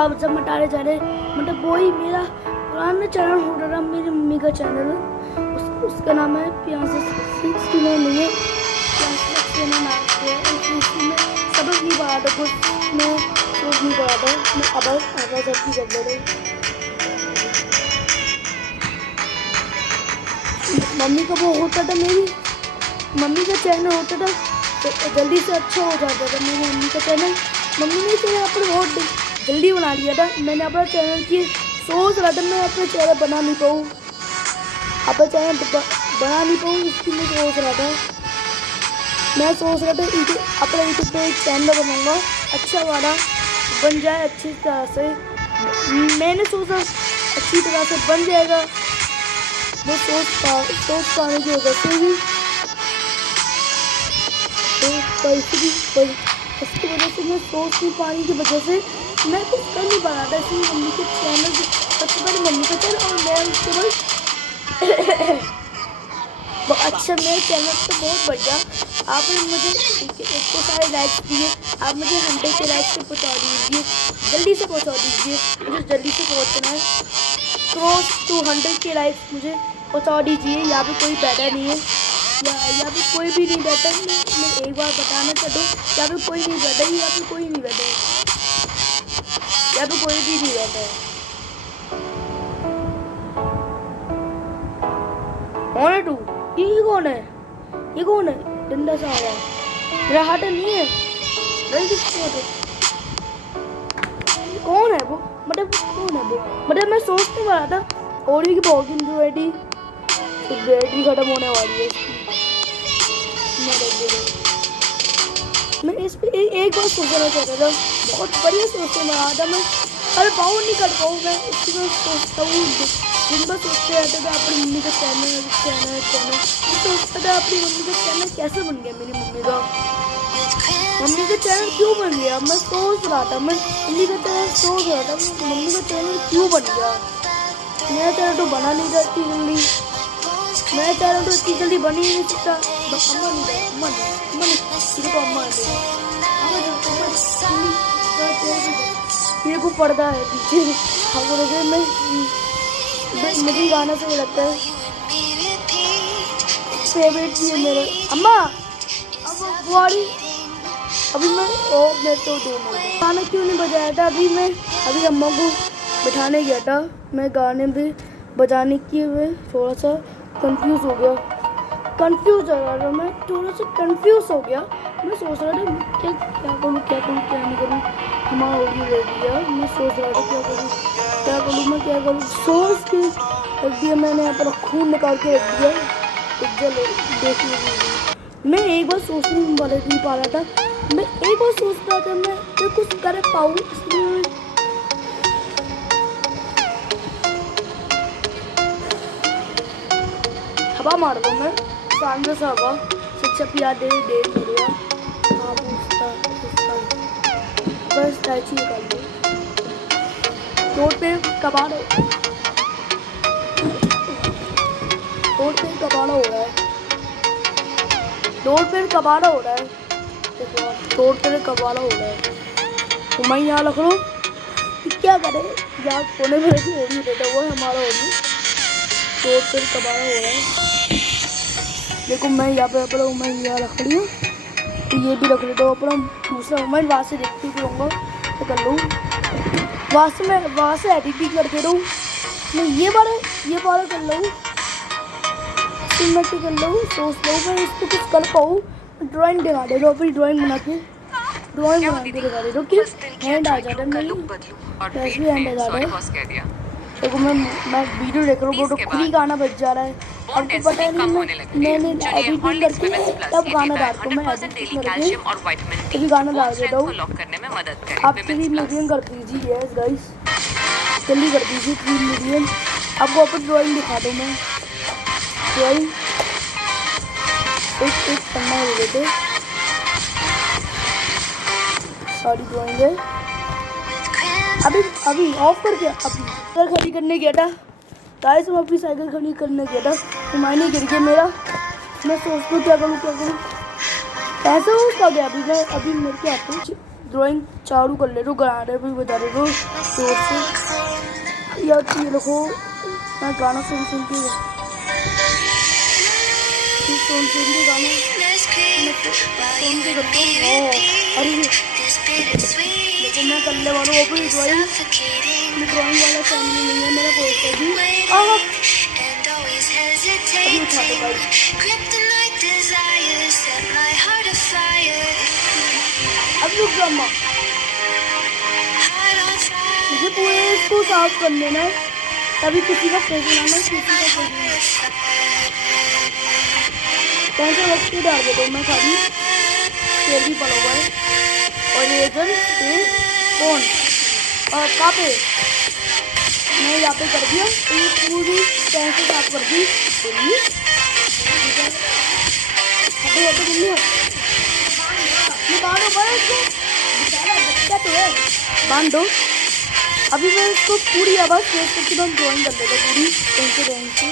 अब जब मटारे जा रहे मतलब वही मेरा पुराना चैनल हो रहा मेरी मम्मी का चैनल उसका नाम है प्यासा नहीं है नाम से उसमें सबक नहीं पढ़ा था कुछ मैं कुछ नहीं पढ़ा था मैं अब सबकी कर दे रही मम्मी का वो होता था मेरी मम्मी का चैनल होता था तो जल्दी से अच्छा हो जाता था मेरी मम्मी का चैनल मम्मी ने चैनल अपना बहुत जल्दी बना लिया था मैंने अपना चैनल की सोच रहा था मैं अपना चैनल बना नहीं पाऊँ अपना चैनल बना नहीं पाऊँ इसकी मैं सोच रहा था मैं सोच रहा था अपना यूट्यूब पे एक चैनल बनाऊँगा अच्छा वाला बन जाए अच्छी तरह से मैंने सोचा अच्छी तरह से बन जाएगा वो सोच पाने की वजह से ही तो इसकी वजह से मैं सोच नहीं पाने की वजह से मैं कुछ कर नहीं पा रहा था इसलिए मम्मी के चैनल सबसे पहले मम्मी का चैनल और मैं उसके बाद अच्छा मेरा चैनल तो बहुत बढ़िया आपने मुझे इतने सारे लाइक्स दिए आप मुझे 100 के लाइक्स से पहुँचा दीजिए जल्दी से पहुँचा दीजिए मुझे जल्दी से पहुँचना है क्रॉस टू 100 के लाइक्स मुझे पहुँचा दीजिए यहाँ पे कोई बैठा नहीं है यहाँ पे कोई भी नहीं बैठा मैं एक बार बताना चाहता हूँ यहाँ पे कोई नहीं बैठा यहाँ पे कोई नहीं बैठा यहाँ पे कोई भी नहीं बैठा है कौन है तू ये कौन है डंडा सा आया मेरा हाथ नहीं है नहीं किसको है कौन है वो मतलब मैं सोचने वाला था और भी बहुत दिन बैटरी खत्म होने वाली है मैं इस पे एक बार सोचना चाहता था बहुत बढ़िया सोचने वाला था मैं कर पाऊँ नहीं कर पाऊँ मैं इसकी मैं सोचता हूँ दिन भर सोचते रहते थे अपनी मम्मी का चैनल सोचता था अपनी मम्मी का चैनल कैसे बन गया मेरी मम्मी का चैनल क्यों बन गया मैं सोच रहा था मैं मम्मी का चैनल सोच रहा था मम्मी का चैनल क्यों बन गया मेरा चैनल तो बना नहीं था इतनी जल्दी मेरा चैनल तो इतनी जल्दी बन ही नहीं सकता मेरे को पड़ता है पीछे मुझे गाना सही लगता है फेवरेट भी है मेरे अम्मा अब बुआरी अभी मैं तो गाना क्यों नहीं बजाया था अभी अम्मा को बिठाने गया था मैं गाने भी बजाने की में थोड़ा सा कंफ्यूज हो गया मैं थोड़ा सा कंफ्यूज हो गया मैं सोच रहा था क्या करूँ क्या नहीं करूँ हमारा ऑडियो ले दिया मैं सोच रहा था क्या करूँ सोच के रख दिया मैंने अपना खून निकाल के रख दिया देख लीजिए मैं एक बार सोचने वाला नहीं पा रहा था मैं एक बार सोच रहा था मैं कुछ कर पाऊँ इसलिए हवा मार दो मैं शानदार सा हवा शिक्षा पिया दे बढ़िया हाँ बस टाइची निकाल दो रोड पे कबाड़ हो रहा है तो मैं यहाँ रख लो क्या करे यहाँ कोने में रखी ओढ़ी देता हुआ हमारा ओढ़ी रोड पे कबाड़ा हो रहा है देखो मैं यहाँ पे अपना मैं यहाँ रख रही हूँ तो ये भी रख लेता हूँ अपना दूसरा मैं वहाँ से देखती रहूँगा तो कर लूँ वहाँ से एडिटिंग करते रहूँ मैं ये वाला कर लूँ सिमेट्री कर लूँ सोच लूँ मैं इसको कुछ कर पाऊँ ड्राइंग दिखा दे दो अपनी ड्राइंग बना के दिखा दे दो कि हैंड आ जाता है नहीं ऐसे हैंड आ जाता है देखो मैं वीडियो देख रहा हूँ तो खुद ही गाना बज जा रहा है आपको पता नहीं मैंने एडिटिंग करके तब गाना डालता हूँ मैं एडिटिंग करके तभी गाना डाल देता हूँ आप 3 मिलियन कर दीजिए यस गाइस जल्दी कर दीजिए 3 मिलियन आपको अपन ड्राइंग दिखा दूँ मैं ड्राइंग एक पन्ना ले लेते सारी ड्राइंग है अभी ऑफ करके अभी साइकिल खड़ी करने गया था गाइस मैं अपनी साइकिल खड़ी करने गया था तो मैंने गिर गया मेरा मैं सोचता हूँ क्या करूँ कैसे हो उसका गया अभी मेरे के हाथ में ड्राइंग चालू कर ले रहा हूँ, गाने भी बजा रहे हो जोर से। यार ये देखो मैं गाना सुन के सुन के गाना सुन के करता हूँ। अरे देखो मैं कर ले वाला हूँ अभी ड्राइंग वाला चैनल नहीं है मेरा कोई से भी। अभी उठा दो भाई, अब रुक जाओ माँ, मुझे पूरे इसको साफ कर लेना है, तभी किसी का फेस बनाना है, किसी का फेस बनाना कैसे वक्त ही डाल देता हूँ मैं खाली, शेर भी पड़ा हुआ है और ये इधर पे कौन और कहाँ पे मैं यहाँ पे कर दिया तो ये पूरी कैसे साफ कर दी। बांध दो। अभी मैं इसको पूरी आवाज़ फेस करके मैं ड्राइंग कर लेता पूरी ड्राइंग से।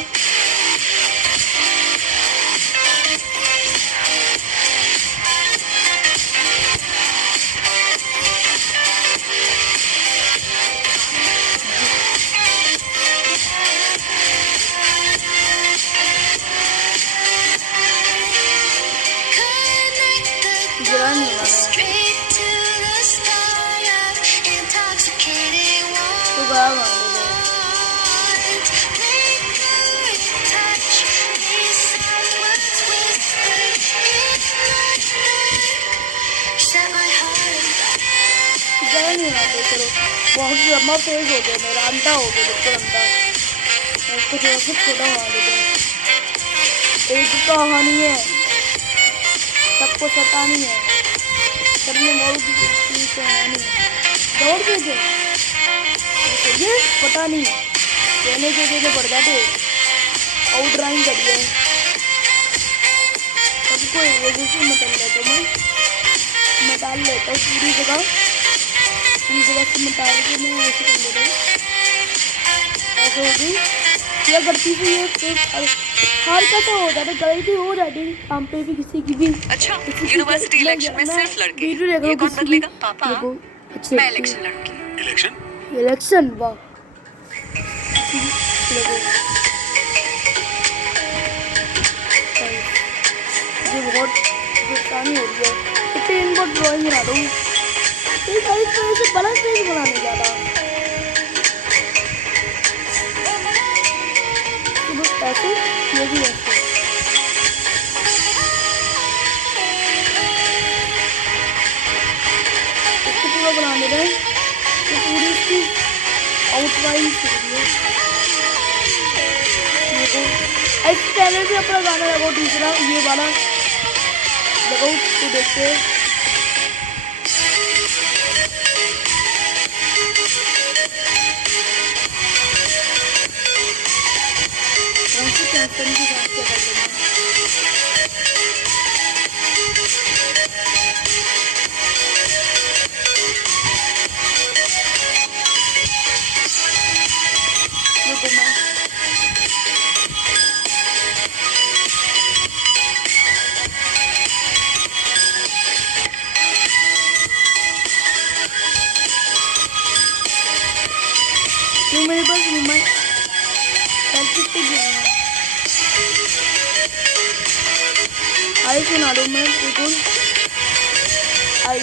बहुत लम्बा फेस हो गया मेरा, अंडा हो गया बिल्कुल अंडा, उसको थोड़ा सा छोटा बना देते हैं। एक कहानी है सबको सतानी है, सबने मोड़ नहीं दौड़ दीजिए ये पता नहीं कहने के देने पड़ जाते आउट ड्राइंग करिए सबको जैसे मटल लेता हूँ मैं डाल लेता हूँ पूरी जगह से मिटा के मैं ऐसे कर लेता हूँ। ऐसे हो गई या गलती से ये हर कैसा हो जाता है, गलती हो जाती है काम पे भी किसी की भी। अच्छा यूनिवर्सिटी इलेक्शन में सिर्फ लड़के, ये कौन बदलेगा? पापा मैं इलेक्शन लड़ूंगी। इलेक्शन वाह ये बहुत परेशानी हो रही है। तो इनको ड्राइंग बना दूँ ऐसे बड़ा पेज बनाने जा रहा ऐसे ये भी ऐसे इसको पूरा बनाने रहे तो पूरी इसकी आउटलाइन ऐसे चैनल भी अपना गाना लगाओ दूसरा ये वाला लगाओ तो देखते कैंसर के साथ क्या कर लेना। देखो मैं जो मेरे पास मैं आई सुना दो मैं बिल्कुल आई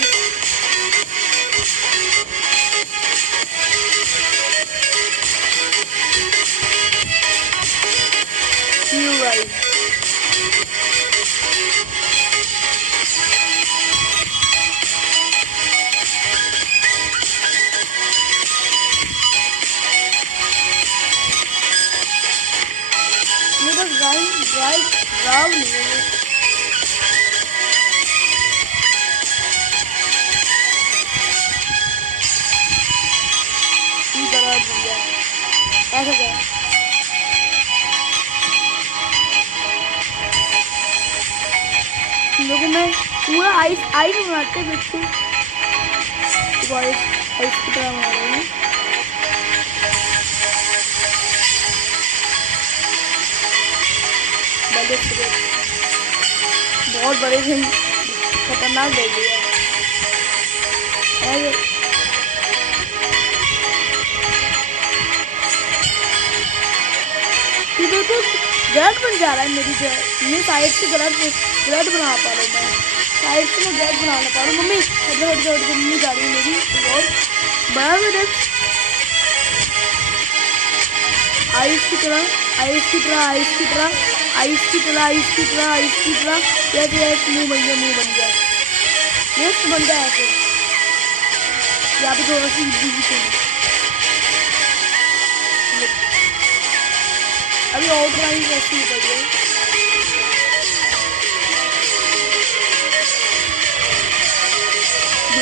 ये बस राइट नहीं है ऐसा क्या लोगों में पूरा आइस बनाते हैं बिल्कुल आइस की तरह बना रहे हैं। बहुत बड़े थे खतरनाक ले लिया तो ग्रेड बन जा रहा है मेरी साइड से ग्रेड बना पा रहा हूँ मैं, साइड से मैं ग्रेड बना पा रहा हूँ। मम्मी मम्मी जा रही है मेरी और बड़ा मेरे आइस की तरह आइस की तरह आइस की तरह आइस की तरह आइस की तरह आइस की तरह जैसे मुँह बन गया नेक्स्ट बन गया ऐसे। यहाँ पे थोड़ा सी अभी आउटलाइन ऐसी निकल गई।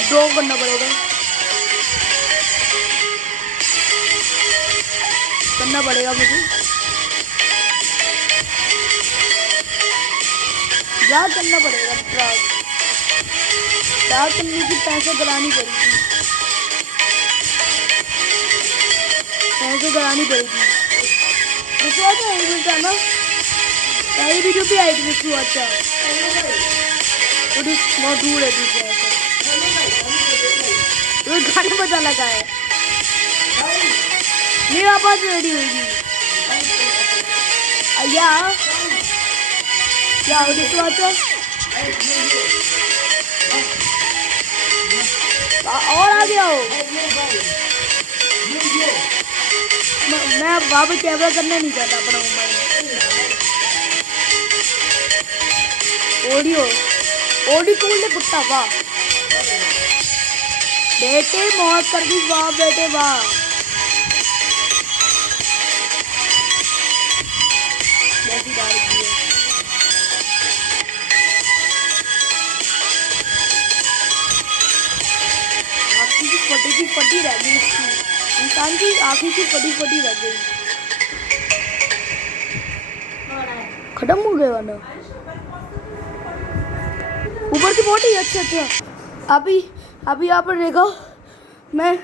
ड्रॉ करना पड़ेगा मुझे, ड्रा करना पड़ेगा। ड्रा करने की पैसे करानी पड़ेगी, दूसरा ना पहली वीडियो भी आई थी इसको। अच्छा बहुत दूर है दूसरा तो गाने पता लगा है मेरी आवाज रेडी होगी या क्या अच्छा और आ गया हो। मैं वहाँ पे कैमरा करना नहीं चाहता अपना ऑडियो कौन ने कुत्ता वाह बेटे मौत कर दी वाह बेटे वाह। फटी रह गई इंसान की आँखें की फटी रह गई, खत्म हो गए वाला ऊपर की बॉडी। अच्छा अभी यहाँ पर देखो मैं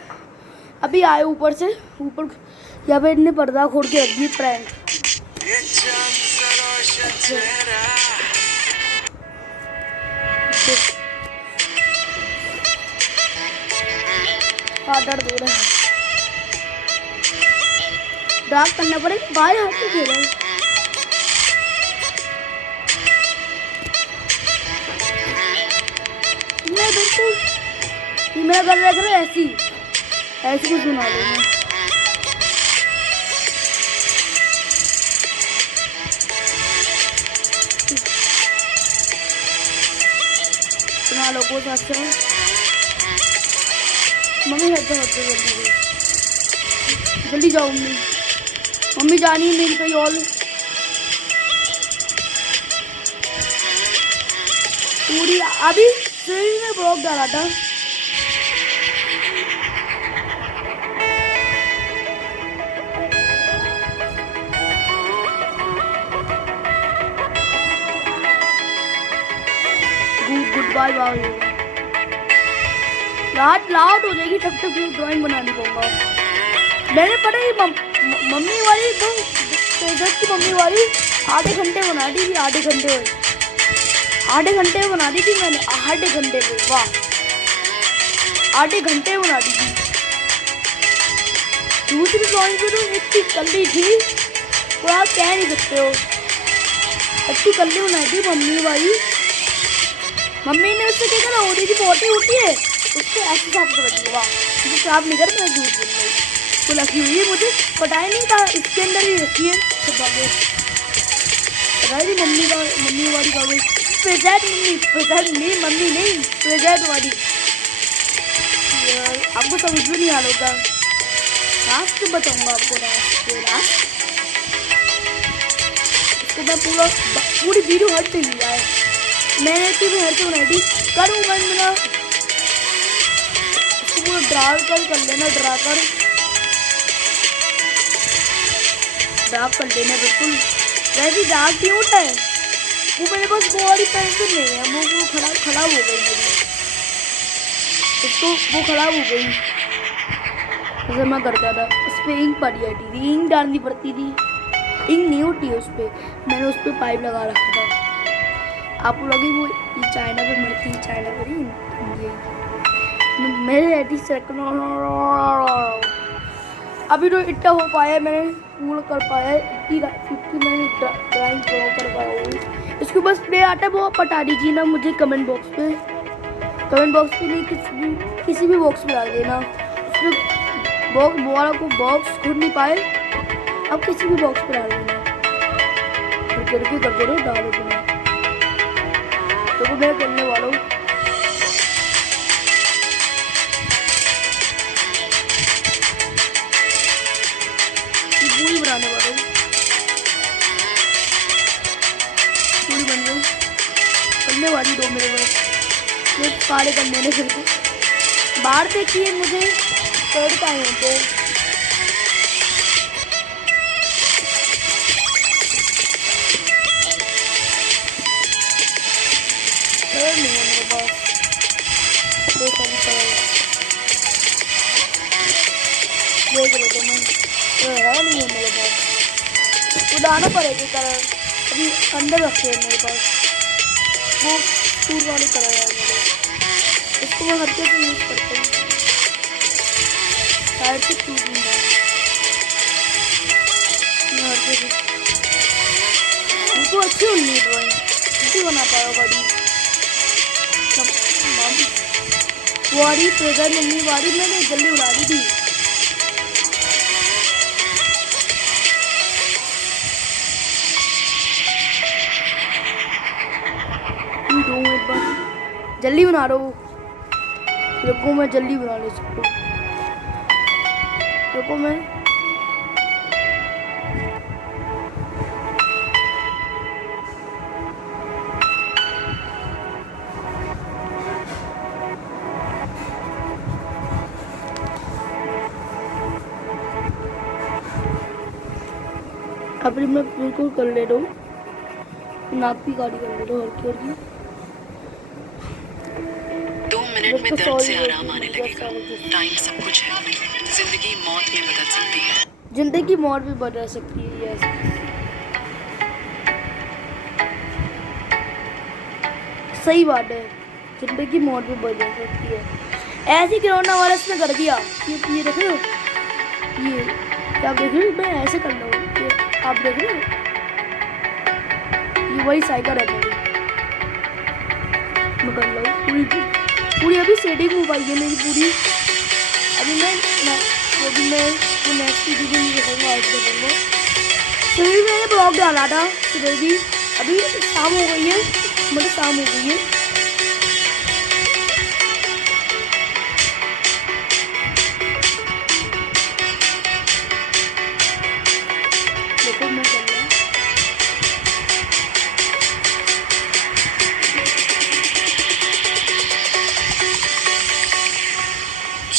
अभी आए ऊपर से यहाँ पे इतने पर्दा खोल के रख दी प्रैंक। दर्द हो रहा है, डार्क करना पड़ेगा बाहर हाथ में खेल रहे मैं बिल्कुल ये मेरा घर रख रहा है ऐसी कुछ बना लो मैं। बना लो बहुत अच्छा। मम्मी जल्दी जाओ मम्मी जानी है मेरी कहीं और पूरी। अभी स्विमिंग में ब्लॉग डाला था गुड बाय बाय। लाउड हो जाएगी तब तक ड्राइंग बना नहीं पाऊंगा। मैंने पता ही मम्मी वाली तो की मम्मी वाली आधे घंटे बना दी थी, आधे घंटे बना दी थी मैंने, आधे घंटे में वाह आधे घंटे बना दी थी। दूसरी ड्राइंग भी तो इतनी जल्दी थी तो आप कह नहीं सकते हो, इतनी जल्दी बनाई थी मम्मी वाली। मम्मी ने उससे क्या करा ओडी की पोटी होती है उसको ऐसे साफ कर दिया वाह, मुझे साफ नहीं कर मैं झूठ बोल रही तो लगी हुई है, मुझे पता ही नहीं था इसके अंदर ही रखी है। तो मम्मी वाली कागज प्रेजेंट मम्मी नहीं प्रेजेंट वाली। आपको समझ में नहीं आ रहा होगा, रात को बताऊंगा आपको। रात इसको मैं पूरी वीडियो हट से लिया है मैंने, इतनी हट से बनाई थी करूँ मैं मेरा पूरा ड्रा कर लेना, ड्रा कर लेना बिल्कुल वैसी डार्क क्यूट है। वो मेरे पास बॉडी पेंसिल नहीं है, वो खराब हो गई मेरी, उसको वो खराब हो गई। जैसे मैं करता था उस पर इंक पड़ी हटी थी, इंक डालनी पड़ती थी, इंक नहीं होती उस पर, मैंने उस पर पाइप लगा रखा था। आप लोग वो चाइना पे मिलती, चाइना पर ही मेरे 80 सेकंड अभी तो इतना हो पाया, मैंने पूरा कर पाया है 50 मैंने ड्राइंग कर पाया हूँ। इसको बस प्ले आता है वो आप बता दीजिए ना मुझे कमेंट बॉक्स पे नहीं किसी भी बॉक्स में डाल देना। उसमें बॉक्स वाला को बॉक्स खुद नहीं पाए, अब किसी भी बॉक्स पे डाल देना करके डालो तुम्हें। तो मैं करने वाला हूँ, पूरी बनाने वाला हूँ, पूरी बन गई, करने वाली दो मेरे पास ये सारे करने ने। फिर को बाहर देखिए मुझे थर्ड का है तो नहीं है मेरे पास, दो सारी देख रहे थे मैं, है नहीं है मेरे पास, उड़ाना पड़ेगा कलर, अभी अंदर रखे हैं मेरे पास वो टूर वाले कलर है मेरे, इसको मैं हल्के से यूज़ करता हूँ, शायद से टूट नहीं रहा मैं हल्के से। उनको अच्छी होनी है ड्राइंग, अच्छी बना पाया गाड़ी वारी प्रेजेंट मम्मी वारी मैंने जल्दी उड़ा दी थी। जल्दी बना रहा हूँ, रुको मैं जल्दी बना ले सकता हूँ, रुको मैं अभी मैं बिल्कुल कर ले रहा हूँ, नाक भी गाड़ी कर ले रहा हूँ हल्की हल्की। 2 मिनट में दर्द से आराम आने लगेगा। टाइम सब कुछ है, जिंदगी मौत में बदल सकती है, जिंदगी मौत भी बदल सकती है। यस सही बात है, जिंदगी मौत भी बदल सकती है। ऐसे कोरोना वायरस ने कर दिया, ये देख रहे हो, ये क्या देख रहे हो, मैं ऐसे कर रहा हूँ, आप देख रहे हो ये वही साइकिल है मेरी, मैं कर रहा हूँ पूरी अभी सेटिंग हो पाई है मेरी पूरी। अभी मैं वो नेक्स्ट वीडियो में दिखाऊंगा, आज दिखाऊंगा। तो भी मैंने ब्लॉग डाला था सुबह भी, अभी शाम हो गई है, मतलब शाम हो गई है। देखो मैं कर रहा हूँ,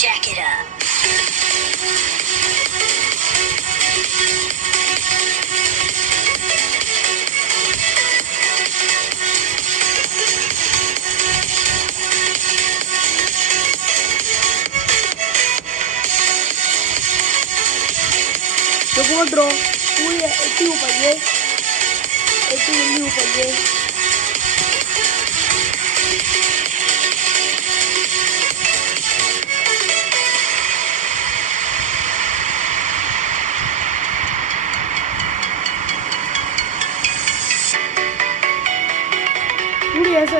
Jack it up. देखो वो ड्रॉ पूरी इतनी ऊपर है, इतनी जल्दी ऊपर है। पूरी ऐसे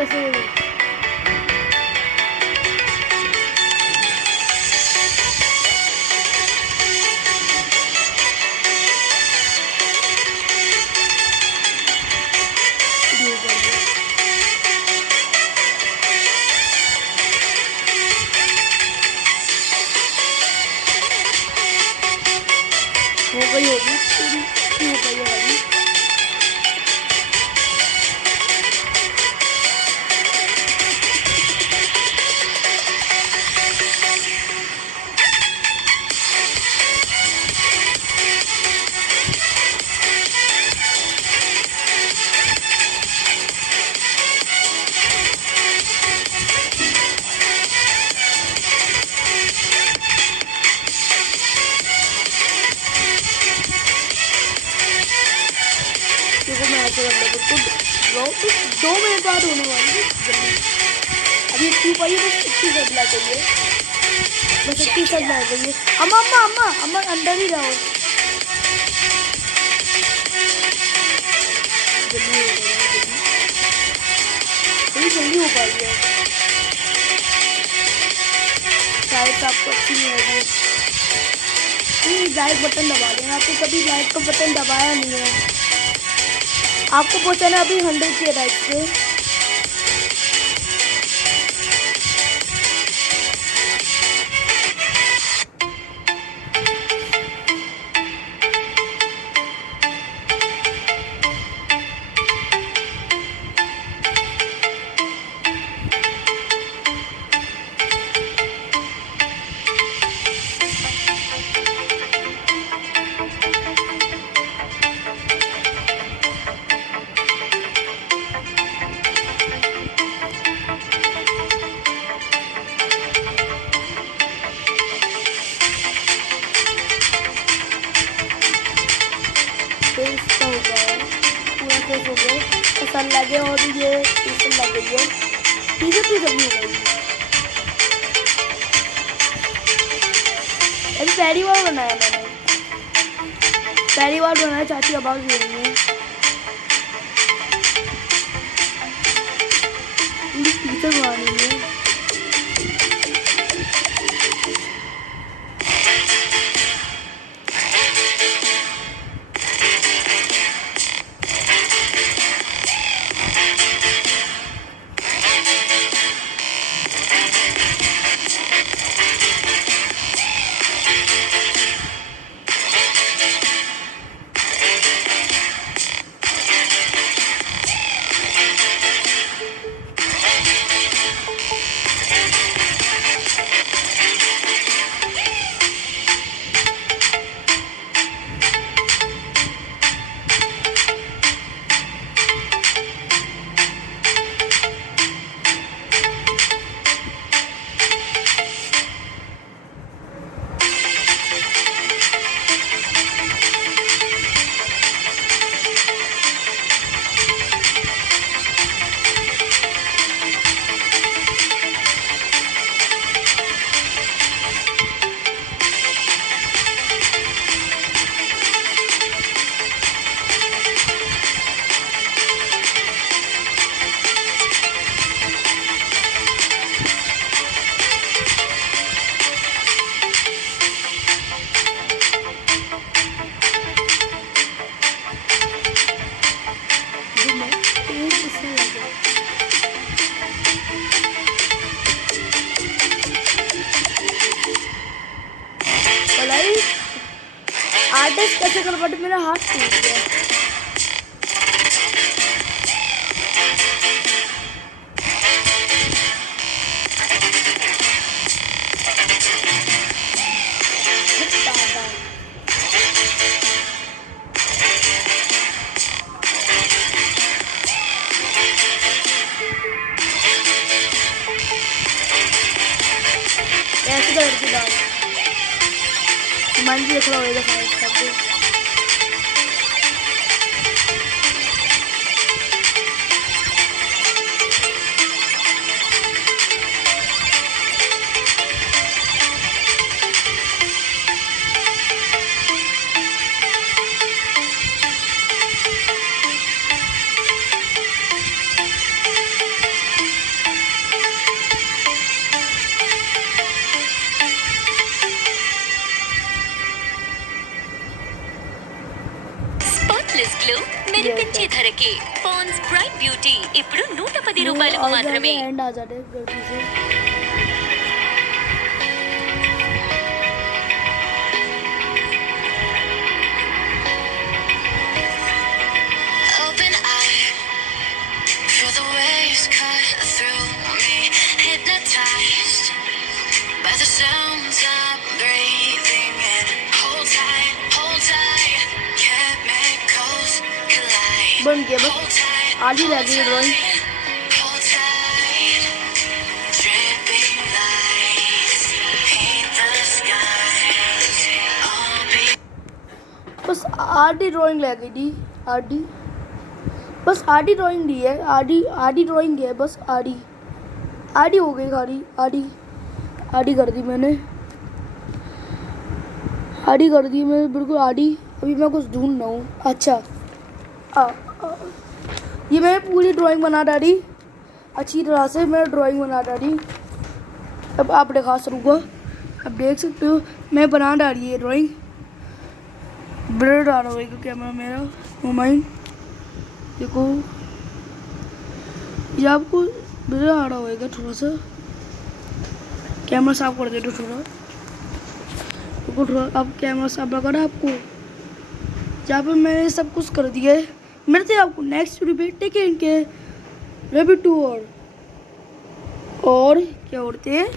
हो गई होगी, पूरी हो गई होगी। देखो मैं ऐसे कर लेगा तो 2 मिनट बाद होने वाली है। अभी इतनी पाई है, बस इतनी बदला चाहिए। बस इतनी सब बैठ गई है। अम्मा अम्मा अम्मा अम्मा अंदर ही रहो। जल्दी हो गई, जल्दी हो पाई है। शायद आपको अच्छी नहीं होगी। प्लीज लाइक बटन दबा दें। आपने कभी लाइक का बटन दबाया नहीं है। आपको पहुंचाना अभी 100 के लाइक पे। इसका हो गया है पूरा फेस हो गया। पसंद लगे और ये पीछे लग गई है। पीछे भी हो गई। अभी पहली बार बनाया मैंने। पहली बार बनाया। चाची आवाज़ दे रही है। पीछे बनानी है। आर्टिस्ट कैसे कर बट मेरा हाथ टूट गया। ऐसे कलर की बात मन भी रखा होगा शायद सबको। గ్లో మెరిపించే ధరకే పాండ్స్ బ్రైట్ బ్యూటీ ఇప్పుడు 110 రూపాయలకు మాత్రమే. एंड आ जाते गलती से। Open eye, feel the waves cut through me, hypnotized by the sounds I'm breathing in. Hold tight, chemicals collide. बन गया बस आधी रह गई drawing. Hold tight, dripping lights paint the skies. I'll be बस आधी ड्राइंग रह गई थी। आधी बस आधी ड्राइंग दी है। आधी ड्राइंग है बस आधी हो गई खाली। आधी कर दी मैंने। आड़ी कर दी मैंने, बिल्कुल आड़ी। अभी मैं कुछ ढूंढ रहा हूँ। अच्छा ये मैंने पूरी ड्राइंग बना डाली अच्छी तरह से, मैं ड्राइंग बना डाली। अब आप दिखा सकूँगा, अब देख सकते हो मैं बना डाली ये ड्राइंग। ब्लर आ रहा होगा कैमरा मेरा, मोबाइल देखो, ये आपको ब्लर आ रहा होगा थोड़ा सा। कैमरा साफ कर दे तो थोड़ा, देखो थोड़ा अब कैमरा साफ लगा रहा आपको। जहाँ पर मैंने सब कुछ कर दिया है। मिलते हैं आपको नेक्स्ट वीडियो पे। टेक केयर, रैबिट टू और क्या उड़ते हैं।